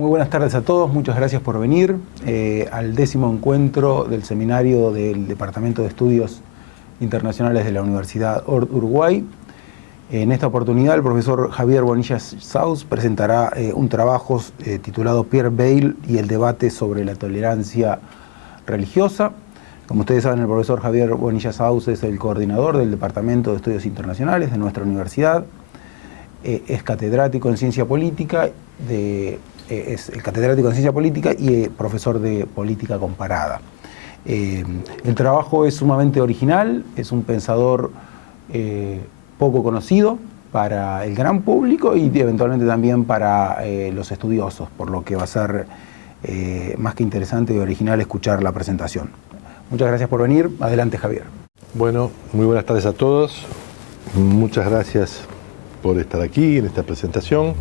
Muy buenas tardes a todos, muchas gracias por venir al 10º encuentro del seminario del Departamento de Estudios Internacionales de la Universidad Uruguay. En esta oportunidad el profesor Javier Bonilla Sauz presentará un trabajo titulado Pierre Bayle y el debate sobre la tolerancia religiosa. Como ustedes saben, el profesor Javier Bonilla Sauz es el coordinador del Departamento de Estudios Internacionales de nuestra universidad. Es catedrático en Ciencia Política, es el catedrático en Ciencia Política y profesor de Política Comparada. El trabajo es sumamente original, es un pensador poco conocido para el gran público y eventualmente también para los estudiosos, por lo que va a ser más que interesante y original escuchar la presentación. Muchas gracias por venir. Adelante, Javier. Bueno, muy buenas tardes a todos. Muchas gracias por estar aquí en esta presentación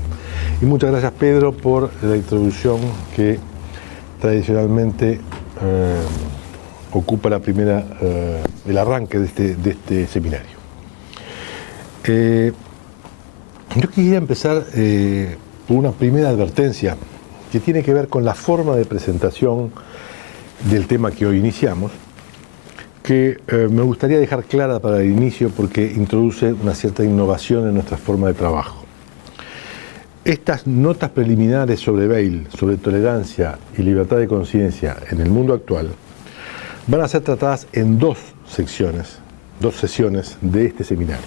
y muchas gracias, Pedro, por la introducción que tradicionalmente ocupa el arranque de este seminario. Yo quisiera empezar por una primera advertencia que tiene que ver con la forma de presentación del tema que hoy iniciamos, que me gustaría dejar clara para el inicio porque introduce una cierta innovación en nuestra forma de trabajo. Estas notas preliminares sobre Bayle, sobre tolerancia y libertad de conciencia en el mundo actual, van a ser tratadas en dos sesiones de este seminario.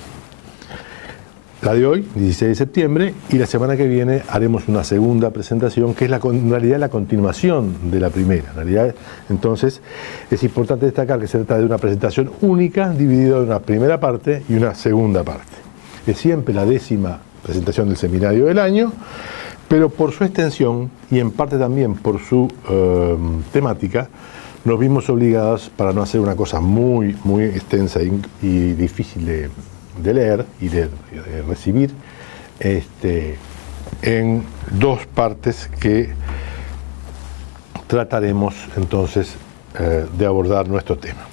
La de hoy, 16 de septiembre, y la semana que viene haremos una segunda presentación, que es en realidad la continuación de la primera. En realidad, entonces, es importante destacar que se trata de una presentación única, dividida en una primera parte y una segunda parte. Es siempre la 10ª presentación del seminario del año, pero por su extensión y en parte también por su temática, nos vimos obligados, para no hacer una cosa muy, muy extensa y difícil de leer y de recibir, en dos partes que trataremos entonces de abordar nuestro tema.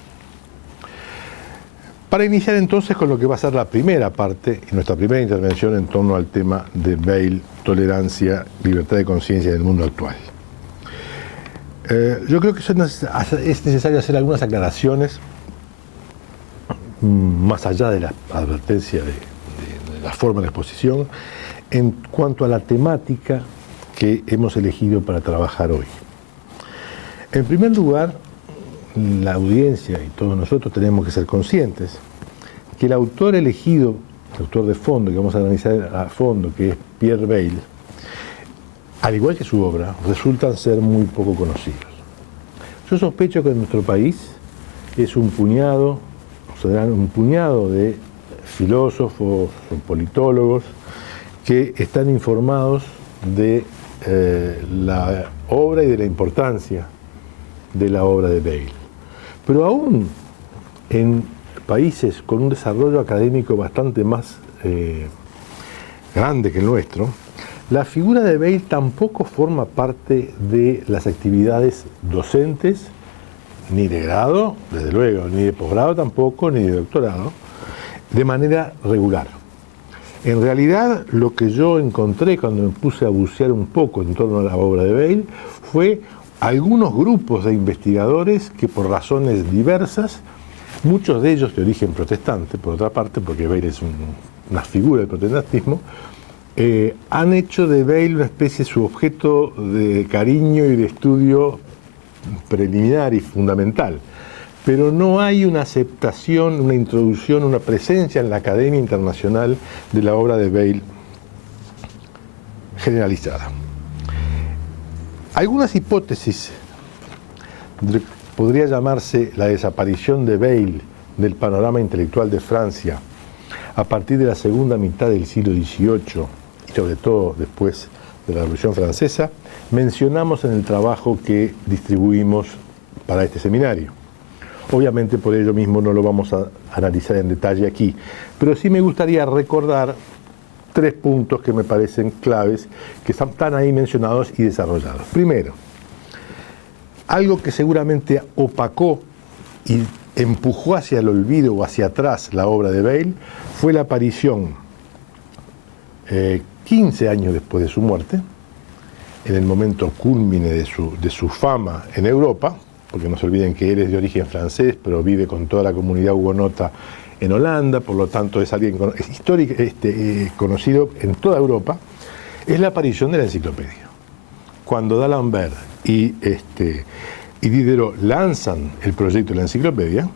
Para iniciar entonces con lo que va a ser la primera parte y nuestra primera intervención en torno al tema de Bayle, tolerancia, libertad de conciencia en el mundo actual. Yo creo que es necesario hacer algunas aclaraciones más allá de la advertencia de la forma de exposición, en cuanto a la temática que hemos elegido para trabajar hoy. En primer lugar, la audiencia y todos nosotros tenemos que ser conscientes que el autor elegido, el autor de fondo, que vamos a analizar a fondo, que es Pierre Bayle, al igual que su obra, resultan ser muy poco conocidos. Yo sospecho que en nuestro país es un puñado de filósofos o politólogos que están informados de la obra y de la importancia de la obra de Bayle. Pero aún en países con un desarrollo académico bastante más grande que el nuestro, la figura de Bayle tampoco forma parte de las actividades docentes, ni de grado, desde luego, ni de posgrado tampoco, ni de doctorado, de manera regular. En realidad, lo que yo encontré cuando me puse a bucear un poco en torno a la obra de Bayle fue algunos grupos de investigadores que por razones diversas, muchos de ellos de origen protestante, por otra parte, porque Bayle es una figura del protestantismo, han hecho de Bayle una especie de su objeto de cariño y de estudio preliminar y fundamental, pero no hay una aceptación, una introducción, una presencia en la Academia Internacional de la obra de Bayle generalizada. Algunas hipótesis podría llamarse la desaparición de Bayle del panorama intelectual de Francia a partir de la segunda mitad del siglo XVIII y sobre todo después de la Revolución Francesa, mencionamos en el trabajo que distribuimos para este seminario. Obviamente por ello mismo no lo vamos a analizar en detalle aquí, pero sí me gustaría recordar 3 puntos que me parecen claves, que están ahí mencionados y desarrollados. Primero, algo que seguramente opacó y empujó hacia el olvido o hacia atrás la obra de Bayle fue la aparición 15 años después de su muerte en el momento cúlmine de su fama en Europa, porque no se olviden que él es de origen francés, pero vive con toda la comunidad hugonota en Holanda, por lo tanto es alguien conocido en toda Europa, es la aparición de la enciclopedia. Cuando D'Alembert y Diderot lanzan el proyecto de la enciclopedia,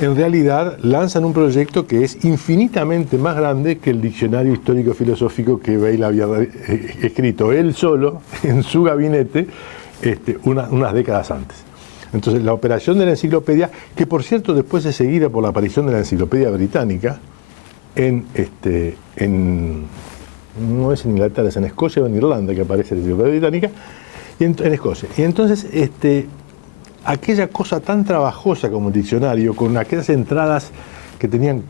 en realidad lanzan un proyecto que es infinitamente más grande que el diccionario histórico-filosófico que Bayle había escrito él solo en su gabinete unas décadas antes. Entonces, la operación de la enciclopedia, que por cierto después es seguida por la aparición de la enciclopedia británica, no es en Inglaterra, es en Escocia o en Irlanda que aparece la enciclopedia británica, en Escocia. Y entonces, aquella cosa tan trabajosa como el diccionario, con aquellas entradas que tenían,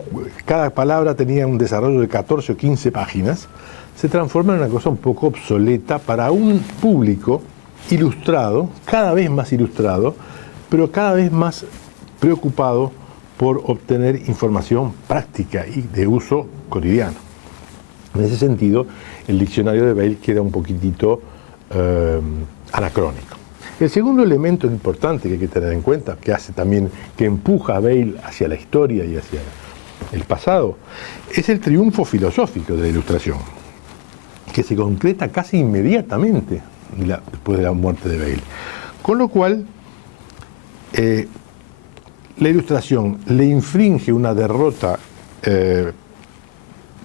cada palabra tenía un desarrollo de 14 o 15 páginas, se transforma en una cosa un poco obsoleta para un público ilustrado, cada vez más ilustrado, pero cada vez más preocupado por obtener información práctica y de uso cotidiano. En ese sentido, el diccionario de Bayle queda un poquitito anacrónico. El segundo elemento importante que hay que tener en cuenta, que empuja a Bayle hacia la historia y hacia el pasado, es el triunfo filosófico de la Ilustración, que se concreta casi inmediatamente después de la muerte de Bayle. Con lo cual, la Ilustración le infringe una derrota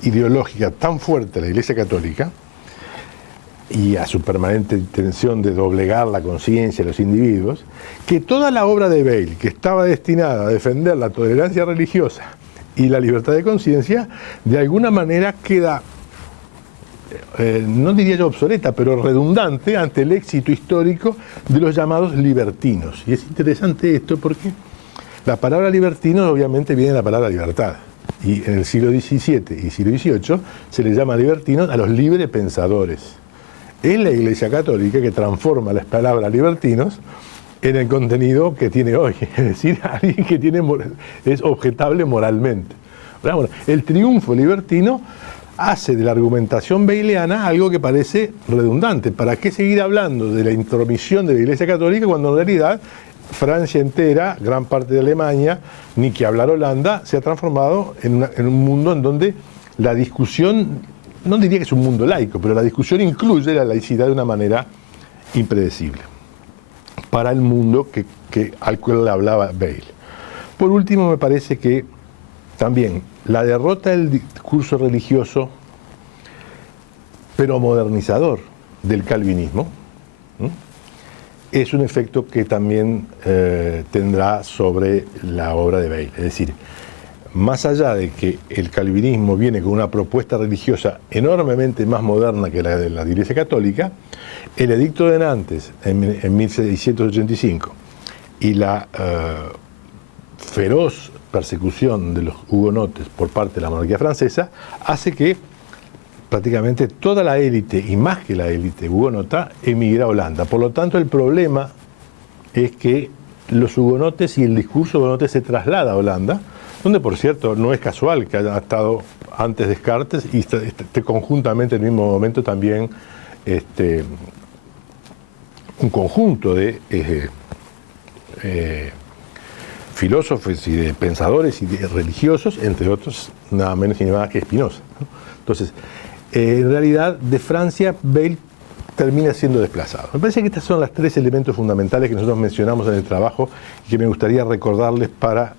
ideológica tan fuerte a la Iglesia Católica y a su permanente intención de doblegar la conciencia de los individuos, que toda la obra de Bayle, que estaba destinada a defender la tolerancia religiosa y la libertad de conciencia, de alguna manera queda, no diría yo obsoleta, pero redundante ante el éxito histórico de los llamados libertinos. Y es interesante esto porque la palabra libertino obviamente viene de la palabra libertad. Y en el siglo XVII y siglo XVIII se le llama libertinos a los librepensadores. Es la Iglesia Católica que transforma las palabras libertinos en el contenido que tiene hoy, es decir, alguien que es objetable moralmente. Bueno, el triunfo libertino hace de la argumentación baileana algo que parece redundante. ¿Para qué seguir hablando de la intromisión de la Iglesia Católica cuando en realidad Francia entera, gran parte de Alemania, ni que hablar Holanda, se ha transformado en un mundo en donde la discusión, no diría que es un mundo laico, pero la discusión incluye la laicidad de una manera impredecible para el mundo al cual le hablaba Bayle. Por último, me parece que también la derrota del discurso religioso, pero modernizador, del calvinismo, es un efecto que también tendrá sobre la obra de Bayle. Es decir, más allá de que el calvinismo viene con una propuesta religiosa enormemente más moderna que la de la Iglesia Católica, el Edicto de Nantes en 1685 y la feroz persecución de los hugonotes por parte de la monarquía francesa hace que prácticamente toda la élite, y más que la élite hugonota, emigra a Holanda. Por lo tanto, el problema es que los hugonotes y el discurso hugonote se traslada a Holanda, donde, por cierto, no es casual que haya estado antes Descartes y esté conjuntamente en el mismo momento también un conjunto de filósofos y de pensadores y de religiosos, entre otros, nada menos y nada más que Spinoza, ¿no? Entonces, en realidad, de Francia, Bayle termina siendo desplazado. Me parece que estos son los tres elementos fundamentales que nosotros mencionamos en el trabajo y que me gustaría recordarles para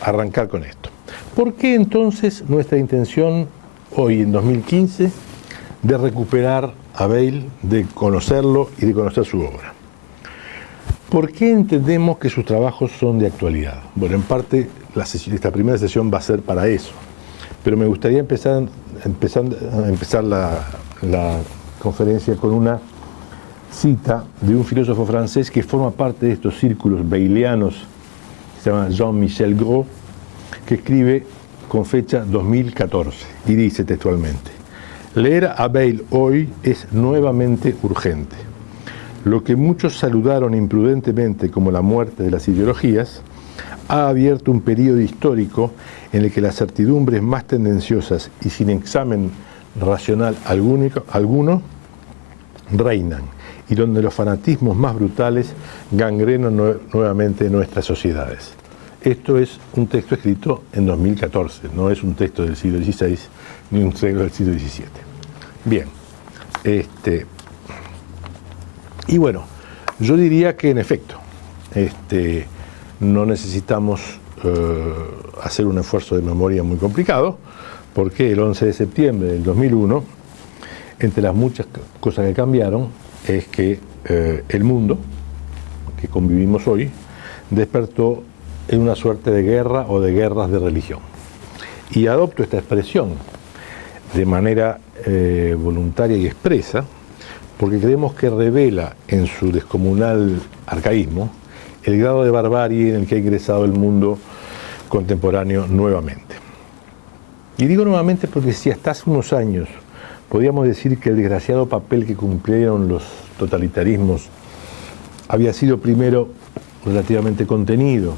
arrancar con esto. ¿Por qué entonces nuestra intención hoy, en 2015, de recuperar a Bayle, de conocerlo y de conocer su obra? ¿Por qué entendemos que sus trabajos son de actualidad? Bueno, en parte esta primera sesión va a ser para eso, pero me gustaría empezar la conferencia con una cita de un filósofo francés que forma parte de estos círculos baileanos, se llama Jean-Michel Gros, que escribe con fecha 2014 y dice textualmente: leer a Bayle hoy es nuevamente urgente. Lo que muchos saludaron imprudentemente como la muerte de las ideologías ha abierto un período histórico en el que las certidumbres más tendenciosas y sin examen racional alguno reinan y donde los fanatismos más brutales gangrenan nuevamente nuestras sociedades. Esto es un texto escrito en 2014, no es un texto del siglo XVI ni un texto del siglo XVII. Bien, y bueno, yo diría que en efecto, no necesitamos hacer un esfuerzo de memoria muy complicado, porque el 11 de septiembre del 2001, entre las muchas cosas que cambiaron, es que el mundo que convivimos hoy despertó en una suerte de guerra o de guerras de religión. Y adopto esta expresión de manera voluntaria y expresa, porque creemos que revela en su descomunal arcaísmo el grado de barbarie en el que ha ingresado el mundo contemporáneo nuevamente. Y digo nuevamente porque si hasta hace unos años podíamos decir que el desgraciado papel que cumplieron los totalitarismos había sido primero relativamente contenido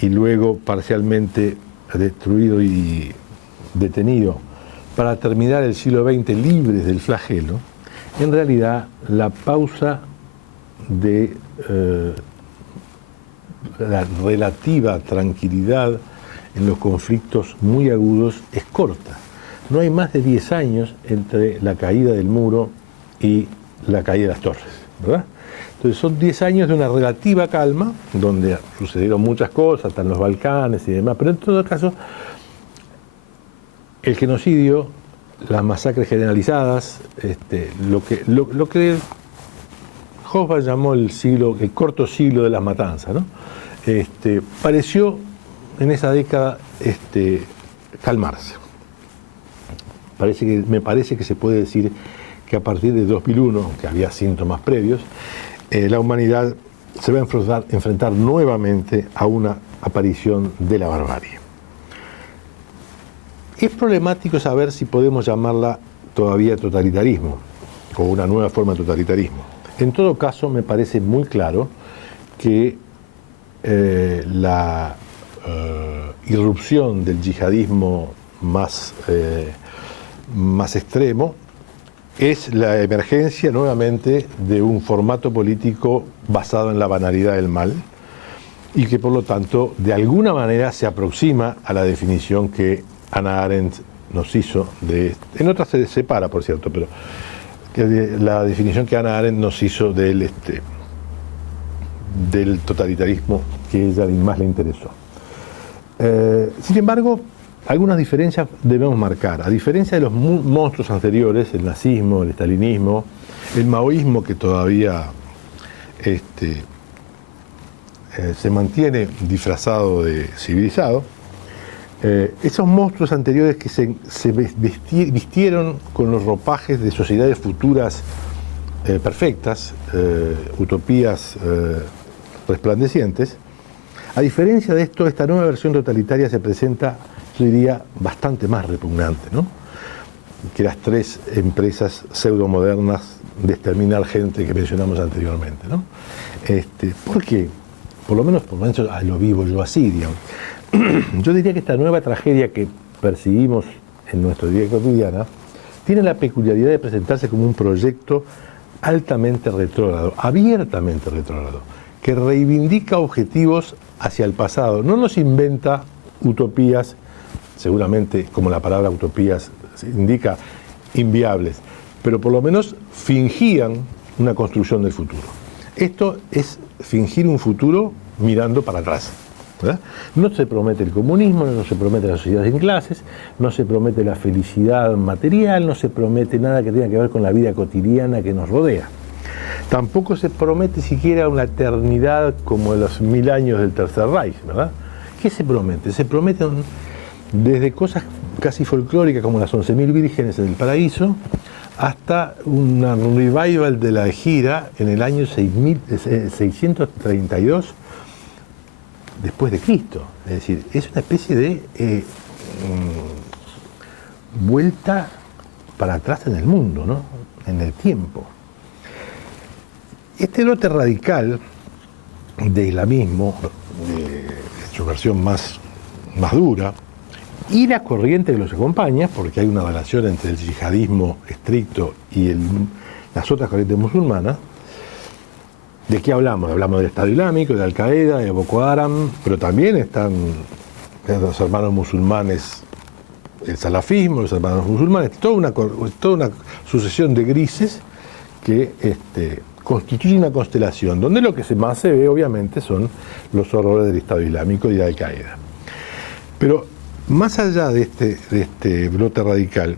y luego parcialmente destruido y detenido para terminar el siglo XX libres del flagelo, en realidad la pausa de la relativa tranquilidad en los conflictos muy agudos es corta. No hay más de 10 años entre la caída del muro y la caída de las torres, ¿verdad? Entonces son 10 años de una relativa calma, donde sucedieron muchas cosas, hasta en los Balcanes y demás, pero en todo caso, el genocidio, las masacres generalizadas, lo que Hobsbawm llamó el corto siglo de las matanzas, ¿no? Pareció en esa década calmarse. Me parece que se puede decir que a partir de 2001, que había síntomas previos, la humanidad se va a enfrentar nuevamente a una aparición de la barbarie. Es problemático saber si podemos llamarla todavía totalitarismo o una nueva forma de totalitarismo. En todo caso, me parece muy claro que la irrupción del yihadismo más extremo es la emergencia nuevamente de un formato político basado en la banalidad del mal y que por lo tanto de alguna manera se aproxima a la definición que Hannah Arendt nos hizo en otras se separa por cierto, pero la definición que Hannah Arendt nos hizo del totalitarismo que a ella más le interesó. Sin embargo, algunas diferencias debemos marcar. A diferencia de los monstruos anteriores, el nazismo, el estalinismo, el maoísmo que todavía se mantiene disfrazado de civilizado, esos monstruos anteriores que se vistieron con los ropajes de sociedades futuras perfectas, utopías resplandecientes, a diferencia de esto, esta nueva versión totalitaria se presenta, yo diría, bastante más repugnante, ¿no? Que las tres empresas pseudomodernas de exterminar gente que mencionamos anteriormente, ¿no? ¿Por qué? Por lo menos lo vivo yo así, digamos. Yo diría que esta nueva tragedia que percibimos en nuestra vida cotidiana tiene la peculiaridad de presentarse como un proyecto altamente retrógrado, abiertamente retrógrado, que reivindica objetivos hacia el pasado. No nos inventa utopías, seguramente, como la palabra utopías indica, inviables, pero por lo menos fingían una construcción del futuro. Esto es fingir un futuro mirando para atrás, ¿verdad? No se promete el comunismo, no se promete la sociedad sin clases, no se promete la felicidad material, no se promete nada que tenga que ver con la vida cotidiana que nos rodea. Tampoco se promete siquiera una eternidad como los 1000 años del Tercer Reich, ¿verdad? ¿Qué se promete? Se prometen desde cosas casi folclóricas como las 11.000 vírgenes en el paraíso, hasta una revival de la gira en el año 632 después de Cristo. Es decir, es una especie de vuelta para atrás en el mundo, ¿no? En el tiempo. Este lote radical de islamismo, su versión más dura, y la corriente que los acompaña, porque hay una relación entre el yihadismo estricto y las otras corrientes musulmanas. ¿De qué hablamos? Hablamos del Estado Islámico, de Al-Qaeda, de Boko Haram, pero también están los hermanos musulmanes, el salafismo, los hermanos musulmanes, toda una sucesión de grises que constituye una constelación, donde lo que más se ve, obviamente, son los horrores del Estado Islámico y de Al-Qaeda. Pero más allá de este brote radical,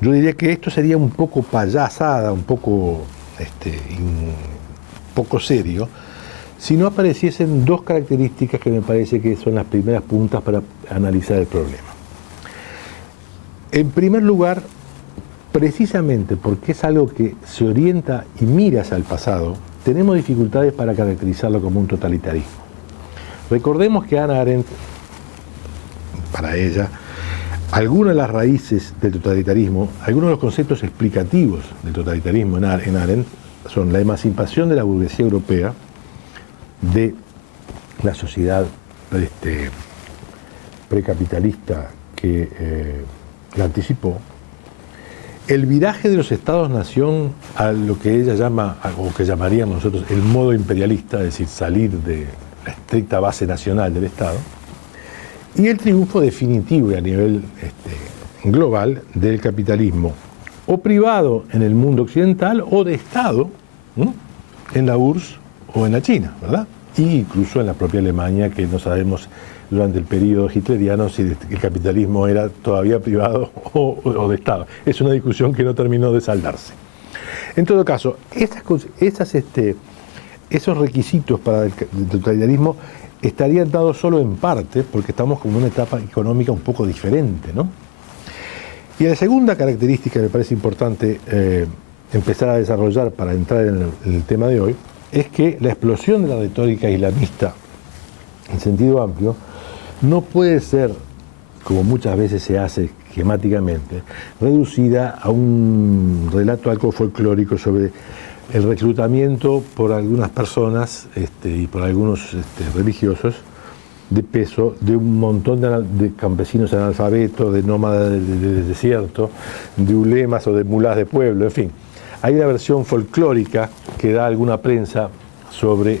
yo diría que esto sería un poco payasada, un poco serio, si no apareciesen dos características que me parece que son las primeras puntas para analizar el problema. En primer lugar, precisamente porque es algo que se orienta y mira hacia el pasado, tenemos dificultades para caracterizarlo como un totalitarismo. Recordemos que Hannah Arendt, para ella, algunas de las raíces del totalitarismo, algunos de los conceptos explicativos del totalitarismo en Arendt son la emancipación de la burguesía europea de la sociedad precapitalista que la anticipó, el viraje de los estados-nación a lo que ella llama, o que llamaríamos nosotros, el modo imperialista, es decir, salir de la estricta base nacional del Estado, y el triunfo definitivo y a nivel global del capitalismo, o privado en el mundo occidental, o de Estado, ¿no?, en la URSS o en la China, ¿verdad? Y incluso en la propia Alemania, que no sabemos durante el periodo hitleriano si el capitalismo era todavía privado o de Estado. Es una discusión que no terminó de saldarse. En todo caso, esos requisitos para el totalitarismo estarían dados solo en parte, porque estamos como en una etapa económica un poco diferente, ¿no? Y la segunda característica que me parece importante empezar a desarrollar para entrar en el tema de hoy, es que la explosión de la retórica islamista, en sentido amplio, no puede ser, como muchas veces se hace esquemáticamente, reducida a un relato algo folclórico sobre el reclutamiento por algunas personas y por algunos religiosos de peso de un montón de campesinos analfabetos, de nómadas del desierto, de ulemas o de mulás de pueblo, en fin. Hay una versión folclórica que da alguna prensa sobre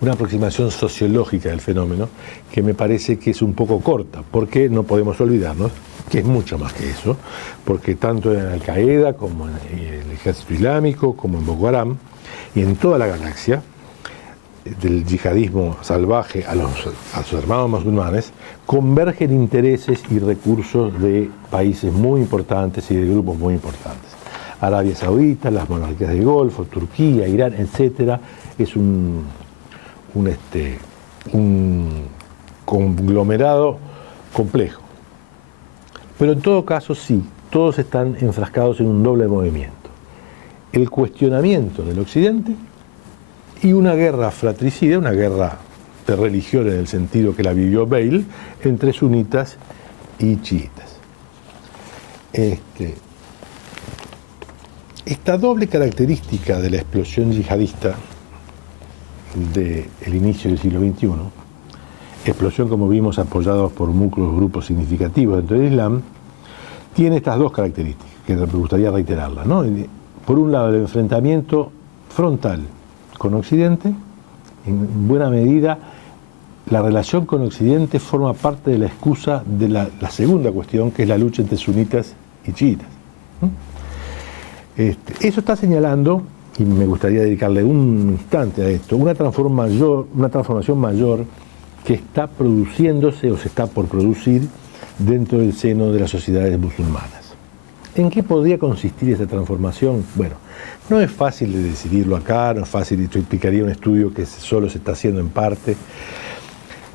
una aproximación sociológica del fenómeno que me parece que es un poco corta, porque no podemos olvidarnos que es mucho más que eso, porque tanto en Al-Qaeda como en el ejército islámico, como en Boko Haram, y en toda la galaxia, del yihadismo salvaje a sus hermanos musulmanes, convergen intereses y recursos de países muy importantes y de grupos muy importantes. Arabia Saudita, las monarquías del Golfo, Turquía, Irán, etcétera, es un conglomerado complejo. Pero en todo caso sí, todos están enfrascados en un doble movimiento. El cuestionamiento del Occidente y una guerra fratricida, una guerra de religión en el sentido que la vivió Bale, entre sunitas y chiitas. Esta doble característica de la explosión yihadista del inicio del siglo XXI, explosión, como vimos, apoyados por muchos grupos significativos dentro del Islam, tiene estas dos características, que me gustaría reiterarlas, ¿no? Por un lado, el enfrentamiento frontal con Occidente. En buena medida, la relación con Occidente forma parte de la excusa de la segunda cuestión, que es la lucha entre sunitas y chiitas. Eso está señalando, y me gustaría dedicarle un instante a esto, una transformación mayor que está produciéndose o se está por producir dentro del seno de las sociedades musulmanas. ¿En qué podría consistir esa transformación? Bueno, no es fácil de decidirlo acá, no es fácil, esto implicaría un estudio que solo se está haciendo en parte,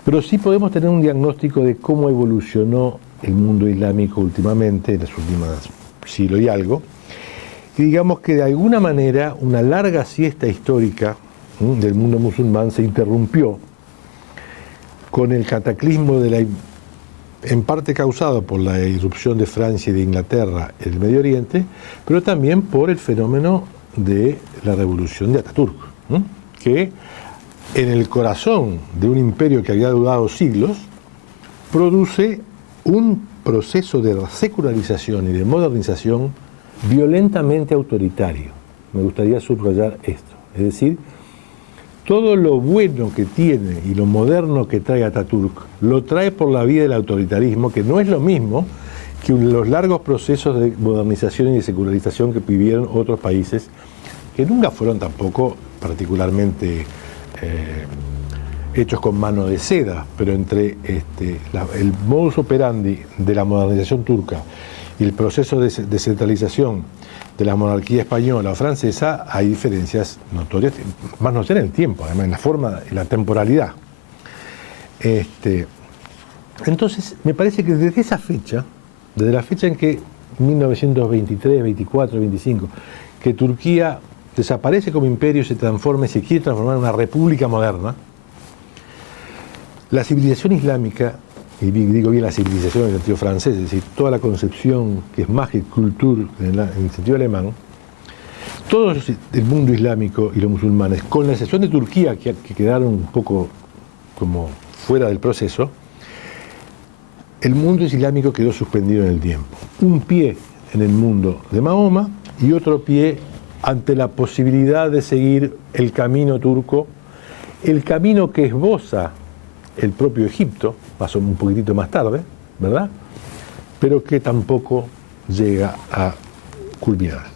pero sí podemos tener un diagnóstico de cómo evolucionó el mundo islámico últimamente, en los últimos siglos y algo, y digamos que de alguna manera una larga siesta histórica del mundo musulmán se interrumpió con el cataclismo en parte causado por la irrupción de Francia y de Inglaterra en el Medio Oriente, pero también por el fenómeno de la revolución de Ataturk, que en el corazón de un imperio que había durado siglos, produce un proceso de secularización y de modernización violentamente autoritario. Me gustaría subrayar esto. Es decir, todo lo bueno que tiene y lo moderno que trae Ataturk lo trae por la vía del autoritarismo, que no es lo mismo que los largos procesos de modernización y de secularización que vivieron otros países que nunca fueron tampoco particularmente hechos con mano de seda, pero entre el modus operandi de la modernización turca y el proceso de descentralización de la monarquía española o francesa hay diferencias notorias, más no en el tiempo, además en la forma, en la temporalidad. Entonces, me parece que desde esa fecha, desde la fecha en que 1923, 24, 25, que Turquía desaparece como imperio y se transforma y se quiere transformar en una república moderna, la civilización islámica, y digo bien la civilización en el sentido francés, es decir, toda la concepción que es más que cultura en el sentido alemán, todo el mundo islámico y los musulmanes, con la excepción de Turquía, que quedaron un poco como fuera del proceso, el mundo islámico quedó suspendido en el tiempo. Un pie en el mundo de Mahoma y otro pie ante la posibilidad de seguir el camino turco, el camino que esboza el propio Egipto, pasó un poquitito más tarde, ¿verdad? Pero que tampoco llega a culminarse.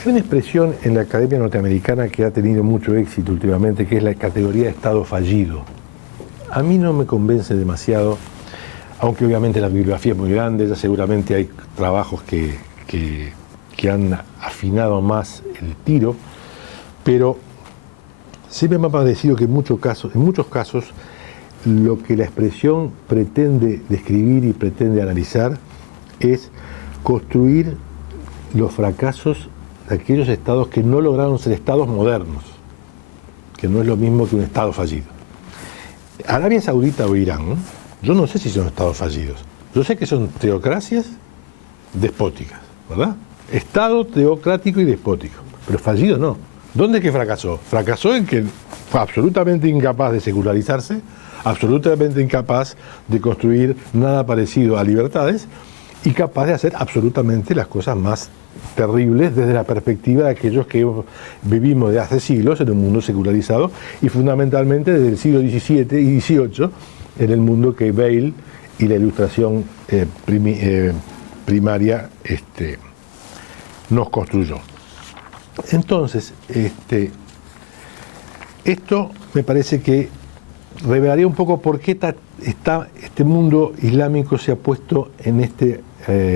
Hay una expresión en la Academia Norteamericana que ha tenido mucho éxito últimamente, que es la categoría de Estado fallido. A mí no me convence demasiado, aunque obviamente la bibliografía es muy grande, ya seguramente hay trabajos que han afinado más el tiro, pero siempre me ha parecido que en muchos casos, lo que la expresión pretende describir y pretende analizar es construir los fracasos de aquellos estados que no lograron ser estados modernos, que no es lo mismo que un estado fallido. Arabia Saudita o Irán, yo no sé si son estados fallidos. Yo sé que son teocracias despóticas, ¿verdad? Estado teocrático y despótico, pero fallido no. ¿Dónde es que fracasó? Fracasó en que fue absolutamente incapaz de secularizarse, absolutamente incapaz de construir nada parecido a libertades y capaz de hacer absolutamente las cosas más terribles desde la perspectiva de aquellos que vivimos de hace siglos en un mundo secularizado y fundamentalmente desde el siglo XVII y XVIII en el mundo que Bayle y la ilustración primaria nos construyó. Entonces, esto me parece que revelaría un poco por qué este mundo islámico se ha puesto en este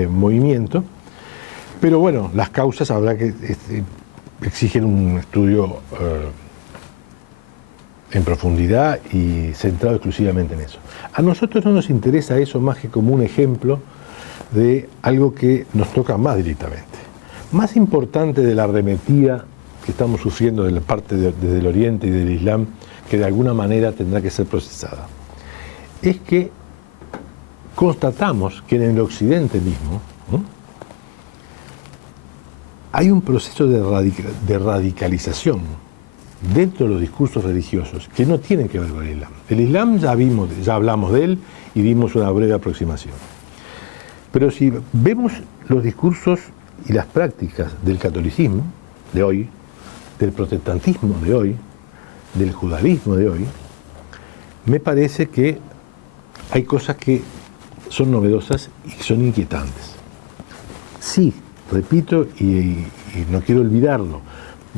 movimiento, pero bueno, las causas habrá que exigen un estudio en profundidad y centrado exclusivamente en eso. A nosotros no nos interesa eso más que como un ejemplo de algo que nos toca más directamente. Más importante de la arremetida que estamos sufriendo de la parte desde el Oriente y del Islam, que de alguna manera tendrá que ser procesada, es que constatamos que en el Occidente mismo, ¿no?, hay un proceso de radicalización dentro de los discursos religiosos que no tienen que ver con el Islam. El Islam ya hablamos de él y dimos una breve aproximación. Pero si vemos los discursos y las prácticas del catolicismo de hoy, del protestantismo de hoy, del judaísmo de hoy, me parece que hay cosas que son novedosas y que son inquietantes. Sí, repito, y no quiero olvidarlo,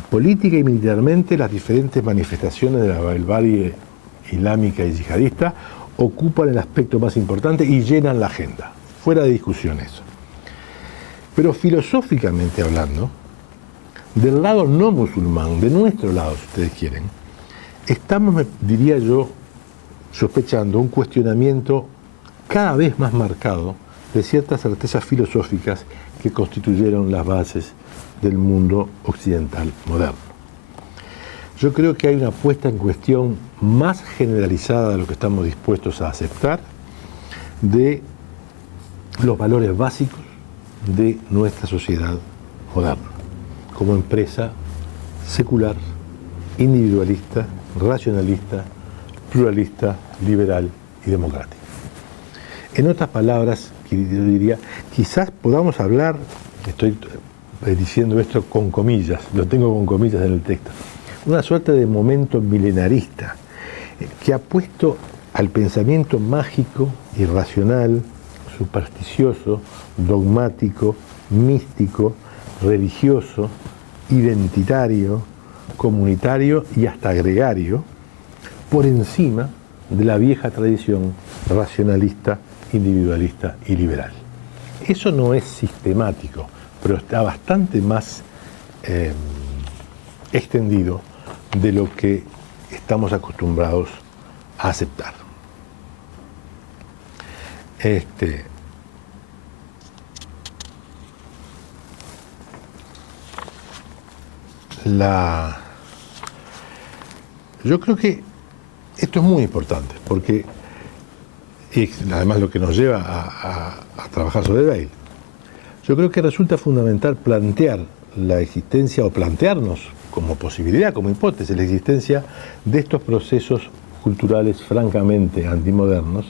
política y militarmente las diferentes manifestaciones de la barbarie islámica y yihadista ocupan el aspecto más importante y llenan la agenda, fuera de discusión eso. Pero filosóficamente hablando, del lado no musulmán, de nuestro lado, si ustedes quieren, estamos, diría yo, sospechando un cuestionamiento cada vez más marcado de ciertas certezas filosóficas que constituyeron las bases del mundo occidental moderno. Yo creo que hay una puesta en cuestión más generalizada de lo que estamos dispuestos a aceptar de los valores básicos de nuestra sociedad moderna, como empresa secular, individualista, racionalista, pluralista, liberal y democrática. En otras palabras, yo diría, quizás podamos hablar, estoy diciendo esto con comillas, lo tengo con comillas en el texto, una suerte de momento milenarista que ha puesto al pensamiento mágico, irracional, supersticioso, dogmático, místico, religioso, identitario, comunitario y hasta gregario, por encima de la vieja tradición racionalista, individualista y liberal. Eso no es sistemático, pero está bastante más extendido de lo que estamos acostumbrados a aceptar. Yo creo que esto es muy importante, porque es además lo que nos lleva a trabajar sobre Weil. Yo creo que resulta fundamental plantear la existencia, o plantearnos como posibilidad, como hipótesis, la existencia de estos procesos culturales francamente antimodernos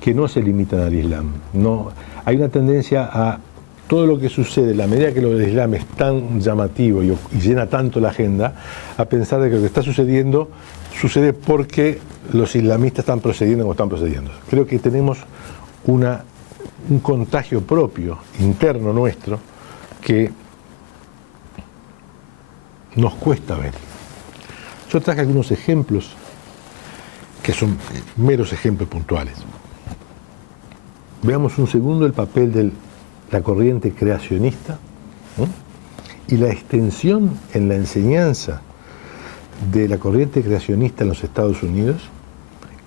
que no se limitan al Islam. No, hay una tendencia a todo lo que sucede, la medida que lo del Islam es tan llamativo y llena tanto la agenda, a pensar de que lo que está sucediendo sucede porque los islamistas están procediendo como están procediendo. Creo que tenemos un contagio propio, interno nuestro, que nos cuesta ver. Yo traje algunos ejemplos que son meros ejemplos puntuales. Veamos un segundo el papel de la corriente creacionista, ¿no?, y la extensión en la enseñanza de la corriente creacionista en los Estados Unidos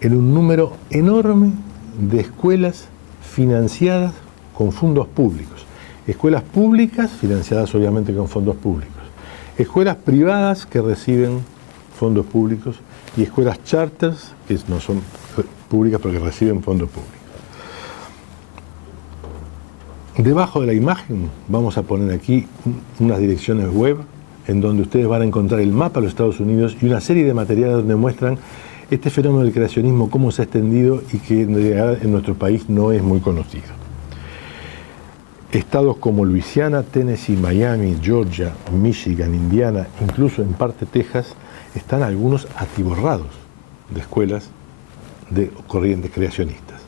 en un número enorme de escuelas financiadas con fondos públicos. Escuelas públicas financiadas obviamente con fondos públicos. Escuelas privadas que reciben fondos públicos y escuelas charters que no son públicas pero que reciben fondos públicos. Debajo de la imagen vamos a poner aquí unas direcciones web en donde ustedes van a encontrar el mapa de los Estados Unidos y una serie de materiales donde muestran este fenómeno del creacionismo, cómo se ha extendido y que en realidad en nuestro país no es muy conocido. Estados como Luisiana, Tennessee, Miami, Georgia, Michigan, Indiana, incluso en parte Texas, están algunos atiborrados de escuelas de corrientes creacionistas,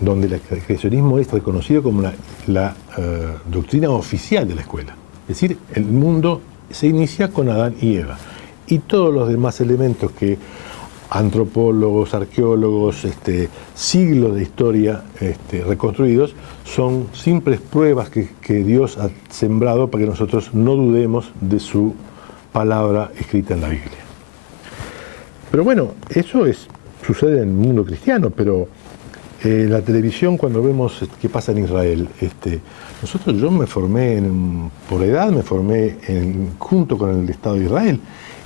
donde el creacionismo es reconocido como la doctrina oficial de la escuela. Es decir, el mundo se inicia con Adán y Eva. Y todos los demás elementos que antropólogos, arqueólogos, siglos de historia reconstruidos, son simples pruebas que Dios ha sembrado para que nosotros no dudemos de su palabra escrita en la Biblia. Pero bueno, eso sucede en el mundo cristiano, pero la televisión, cuando vemos qué pasa en Israel, yo me formé por edad, me formé junto con el Estado de Israel.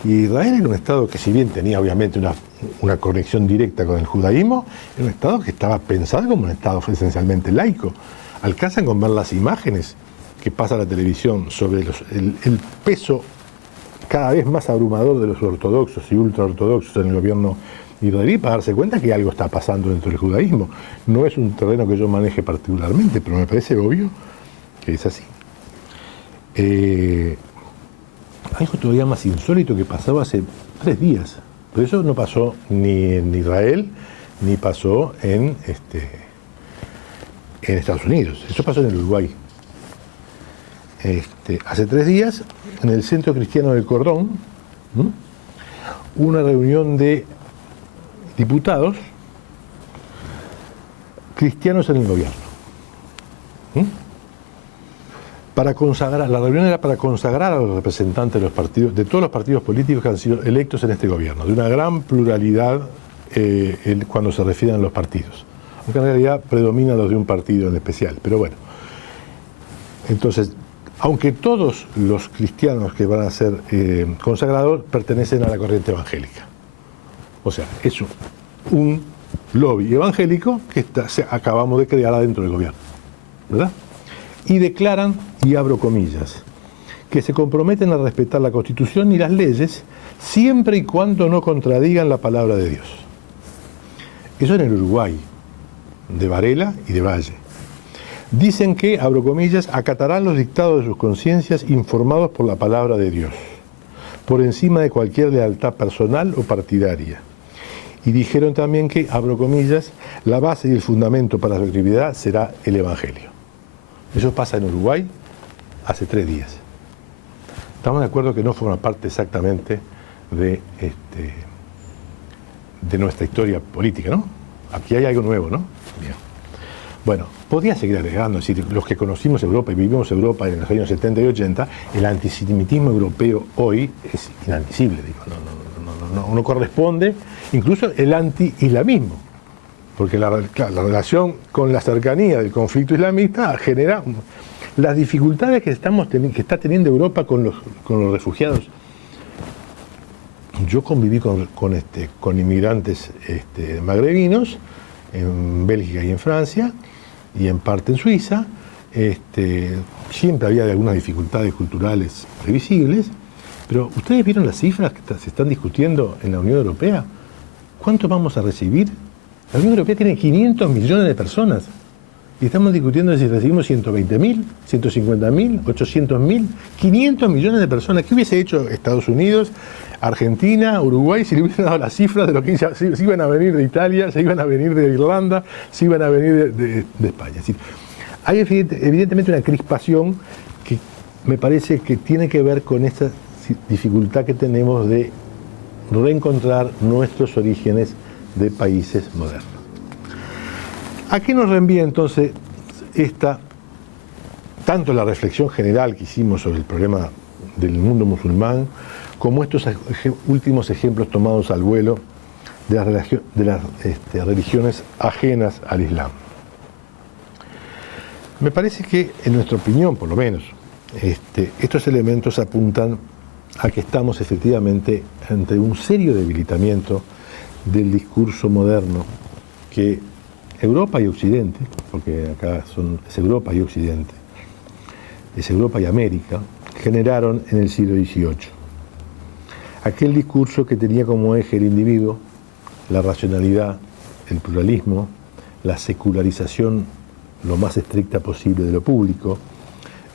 Y Israel era un Estado que, si bien tenía obviamente una conexión directa con el judaísmo, era un Estado que estaba pensado como un Estado esencialmente laico. Alcanzan con ver las imágenes que pasa la televisión sobre el peso cada vez más abrumador de los ortodoxos y ultraortodoxos en el gobierno israelí, para darse cuenta que algo está pasando dentro del judaísmo. No es un terreno que yo maneje particularmente, pero me parece obvio que es así. Algo todavía más insólito que pasaba hace 3 días, pero eso no pasó ni en Israel, ni pasó en Estados Unidos. Eso pasó en el Uruguay. Hace 3 días, en el Centro Cristiano del Cordón, hubo una reunión de diputados cristianos en el gobierno. La reunión era para consagrar a los representantes de los partidos, de todos los partidos políticos que han sido electos en este gobierno, de una gran pluralidad cuando se refieren a los partidos, aunque en realidad predominan los de un partido en especial, pero bueno. Entonces, aunque todos los cristianos que van a ser consagrados pertenecen a la corriente evangélica, o sea, es un lobby evangélico que acabamos de crear adentro del gobierno, ¿verdad? Y declaran, y abro comillas, que se comprometen a respetar la Constitución y las leyes siempre y cuando no contradigan la palabra de Dios. Eso en el Uruguay, de Varela y de Valle. Dicen que, abro comillas, acatarán los dictados de sus conciencias informados por la palabra de Dios, por encima de cualquier lealtad personal o partidaria. Y dijeron también que, abro comillas, la base y el fundamento para su actividad será el Evangelio. Eso pasa en Uruguay hace 3 días. Estamos de acuerdo que no forma parte exactamente de nuestra historia política, ¿no? Aquí hay algo nuevo, ¿no? Bien. Bueno, podría seguir agregando, es decir, los que conocimos Europa y vivimos Europa en los años 70 y 80, el antisemitismo europeo hoy es inadmisible, digo, no corresponde, incluso el anti-islamismo, porque la relación con la cercanía del conflicto islamista genera las dificultades que está teniendo Europa con los refugiados. Yo conviví con inmigrantes magrebinos en Bélgica y en Francia, y en parte en Suiza. Siempre había algunas dificultades culturales previsibles, pero ¿ustedes vieron las cifras que se están discutiendo en la Unión Europea? ¿Cuánto vamos a recibir? La Unión Europea tiene 500 millones de personas y estamos discutiendo si recibimos 120.000, 150.000, 800.000, 500 millones de personas. ¿Qué hubiese hecho Estados Unidos, Argentina, Uruguay si le hubiesen dado las cifras de lo que se iban a venir de Italia, se iban a venir de Irlanda, se iban a venir de España? Es decir, hay evidentemente una crispación que me parece que tiene que ver con esta dificultad que tenemos de reencontrar nuestros orígenes de países modernos. ¿A qué nos reenvía entonces tanto la reflexión general que hicimos sobre el problema del mundo musulmán, como estos últimos ejemplos tomados al vuelo de las religiones ajenas al Islam? Me parece que, en nuestra opinión por lo menos, estos elementos apuntan a que estamos efectivamente ante un serio debilitamiento del discurso moderno que Europa y Occidente, porque acá es Europa y Occidente, es Europa y América, generaron en el siglo XVIII. Aquel discurso que tenía como eje el individuo, la racionalidad, el pluralismo, la secularización lo más estricta posible de lo público,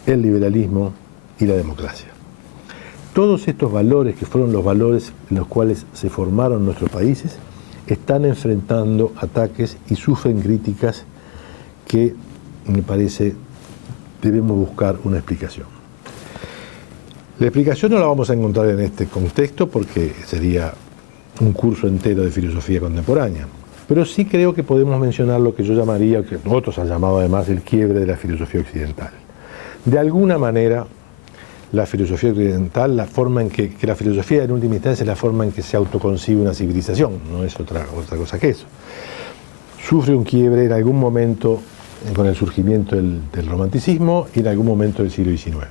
el liberalismo y la democracia. Todos estos valores, que fueron los valores en los cuales se formaron nuestros países, están enfrentando ataques y sufren críticas que, me parece, debemos buscar una explicación. La explicación no la vamos a encontrar en este contexto porque sería un curso entero de filosofía contemporánea, pero sí creo que podemos mencionar lo que yo llamaría, que otros han llamado además, el quiebre de la filosofía occidental. De alguna manera, la filosofía occidental, la forma en que la filosofía en última instancia es la forma en que se autoconcibe una civilización, no es otra cosa que eso. Sufre un quiebre en algún momento con el surgimiento del romanticismo y en algún momento del siglo XIX.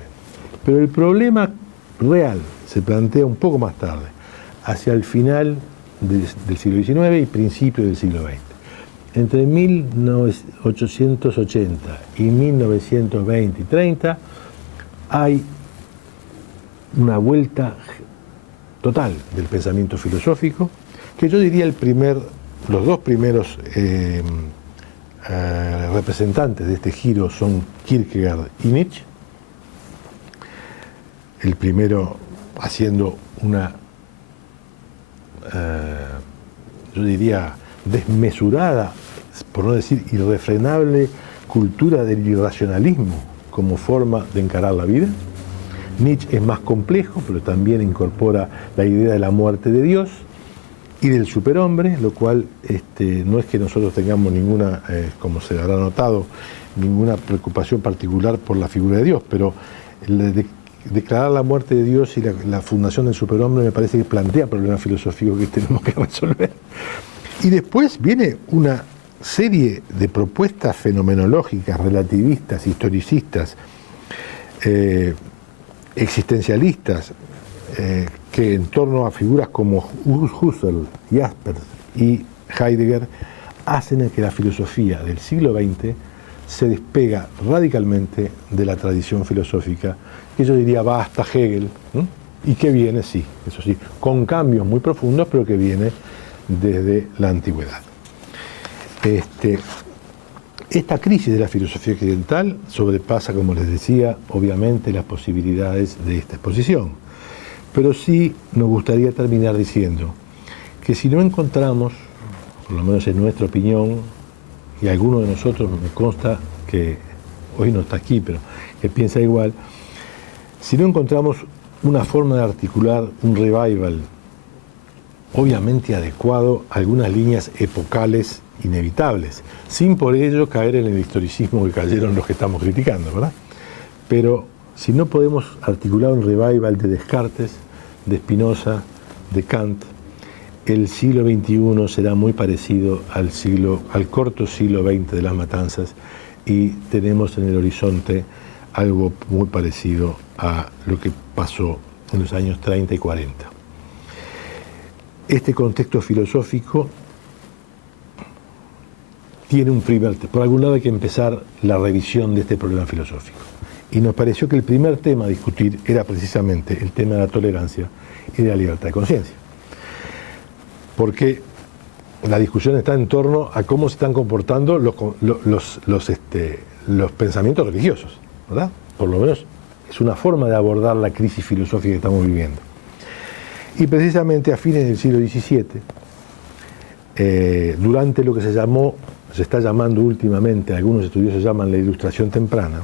Pero el problema real se plantea un poco más tarde, hacia el final del siglo XIX y principios del siglo XX. Entre 1880 y 1920 y 30 hay una vuelta total del pensamiento filosófico, que yo diría los dos primeros representantes de este giro son Kierkegaard y Nietzsche. El primero haciendo una, yo diría, desmesurada, por no decir irrefrenable, cultura del irracionalismo como forma de encarar la vida. Nietzsche es más complejo, pero también incorpora la idea de la muerte de Dios y del superhombre, lo cual no es que nosotros tengamos ninguna, como se habrá notado, ninguna preocupación particular por la figura de Dios, pero declarar la muerte de Dios y la fundación del superhombre me parece que plantea problemas filosóficos que tenemos que resolver. Y después viene una serie de propuestas fenomenológicas, relativistas, historicistas, existencialistas, que en torno a figuras como Husserl, Jaspers y Heidegger hacen que la filosofía del siglo XX se despega radicalmente de la tradición filosófica que yo diría va hasta Hegel, ¿no? Y que viene, sí, eso sí, con cambios muy profundos, pero que viene desde la antigüedad. Esta crisis de la filosofía occidental sobrepasa, como les decía, obviamente las posibilidades de esta exposición. Pero sí nos gustaría terminar diciendo que si no encontramos, por lo menos en nuestra opinión, y alguno de nosotros me consta que hoy no está aquí, pero que piensa igual, si no encontramos una forma de articular un revival obviamente adecuado a algunas líneas epocales inevitables, sin por ello caer en el historicismo que cayeron los que estamos criticando, ¿verdad? Pero si no podemos articular un revival de Descartes, de Spinoza, de Kant, el siglo XXI será muy parecido al corto siglo XX de las matanzas, y tenemos en el horizonte algo muy parecido a lo que pasó en los años 30 y 40. Este contexto filosófico tiene un primer tema. Por algún lado hay que empezar la revisión de este problema filosófico. Y nos pareció que el primer tema a discutir era precisamente el tema de la tolerancia y de la libertad de conciencia. Porque la discusión está en torno a cómo se están comportando los pensamientos religiosos, ¿verdad? Por lo menos es una forma de abordar la crisis filosófica que estamos viviendo. Y precisamente a fines del siglo XVII, durante lo que se está llamando últimamente, algunos estudiosos llaman la Ilustración temprana,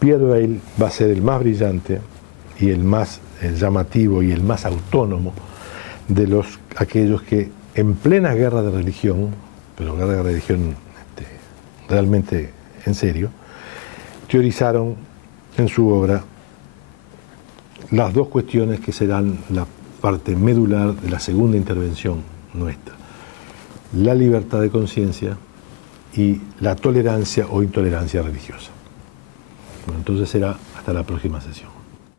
Pierre Bayle va a ser el más brillante y el más llamativo y el más autónomo de aquellos que en plena guerra de religión, pero guerra de religión realmente en serio, teorizaron en su obra las dos cuestiones que serán la parte medular de la segunda intervención nuestra: la libertad de conciencia y la tolerancia o intolerancia religiosa. Bueno, entonces será hasta la próxima sesión.